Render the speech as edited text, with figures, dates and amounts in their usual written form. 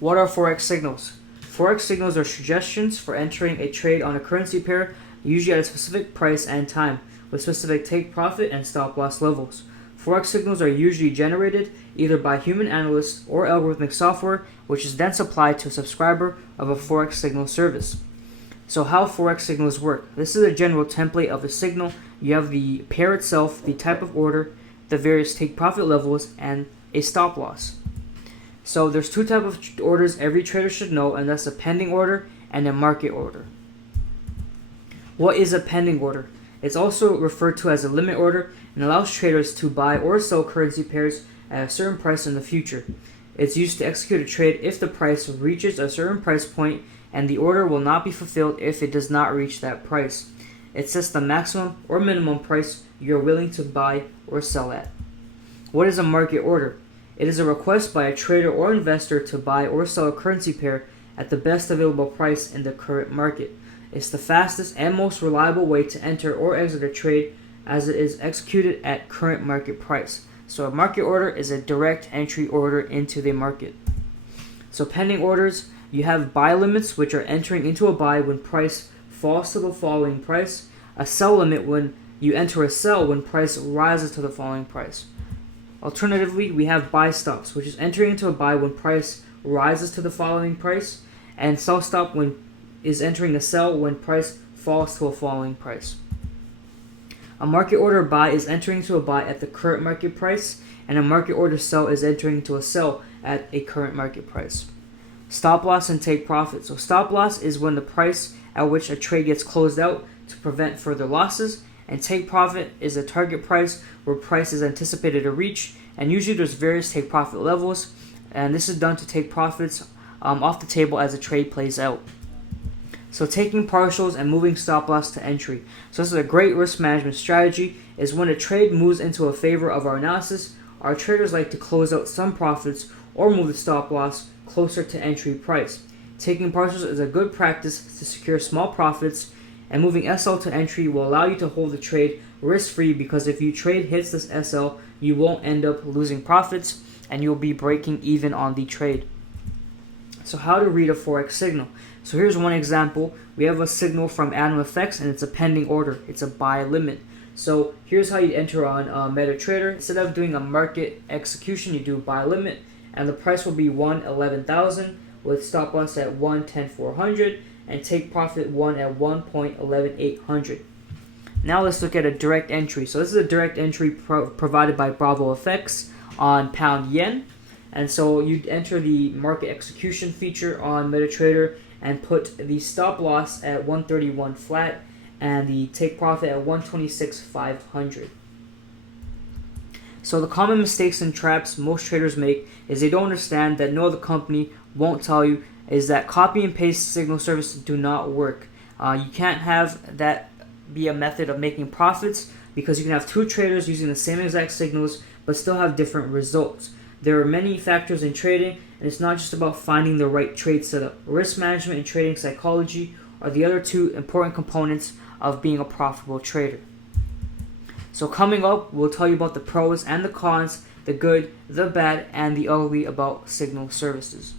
What are Forex signals? Forex signals are suggestions for entering a trade on a currency pair, usually at a specific price and time, with specific take profit and stop loss levels. Forex signals are usually generated either by human analysts or algorithmic software, which is then supplied to a subscriber of a Forex signal service. So how Forex signals work. This is a general template of a signal. You have the pair itself, the type of order, the various take profit levels, and a stop loss. So there's two types of orders every trader should know, and that's a pending order and a market order. What is a pending order? It's also referred to as a limit order and allows traders to buy or sell currency pairs at a certain price in the future. It's used to execute a trade if the price reaches a certain price point, and the order will not be fulfilled if it does not reach that price. It sets the maximum or minimum price you're willing to buy or sell at. What is a market order? It is a request by a trader or investor to buy or sell a currency pair at the best available price in the current market. It's the fastest and most reliable way to enter or exit a trade, as it is executed at current market price. So a market order is a direct entry order into the market. So pending orders, you have buy limits, which are entering into a buy when price falls to the following price, a sell limit when you enter a sell when price rises to the following price. Alternatively, we have buy stops, which is entering into a buy when price rises to the following price, and sell stop when is entering a sell when price falls to a following price. A market order buy is entering into a buy at the current market price, and a market order sell is entering into a sell at a current market price. Stop loss and take profit. So stop loss is when the price at which a trade gets closed out to prevent further losses, and take profit is a target price where price is anticipated to reach, and usually there's various take profit levels, and this is done to take profits off the table as the trade plays out. So taking partials and moving stop loss to entry. So this is a great risk management strategy, is when a trade moves into a favor of our analysis, our traders like to close out some profits or move the stop loss closer to entry price. Taking partials is a good practice to secure small profits, and moving SL to entry will allow you to hold the trade risk-free, because if your trade hits this SL, you won't end up losing profits and you'll be breaking even on the trade. So how to read a Forex signal. So here's one example. We have a signal from Atom Effects, and it's a pending order. It's a buy limit. So here's how you enter on MetaTrader. Instead of doing a market execution, you do buy limit, and the price will be 111,000 with stop loss at 110,400 and take profit 1 at 1.11800. Now let's look at a direct entry. So this is a direct entry provided by Bravo FX on pound yen. And so you enter the market execution feature on MetaTrader and put the stop loss at 131 flat and the take profit at 126,500. So the common mistakes and traps most traders make is they don't understand that no other company won't tell you, is that copy and paste signal services do not work. You can't have that be a method of making profits, because you can have two traders using the same exact signals but still have different results. There are many factors in trading, and it's not just about finding the right trade setup. Risk management and trading psychology are the other two important components of being a profitable trader. So coming up, we'll tell you about the pros and the cons, the good, the bad, and the ugly about signal services.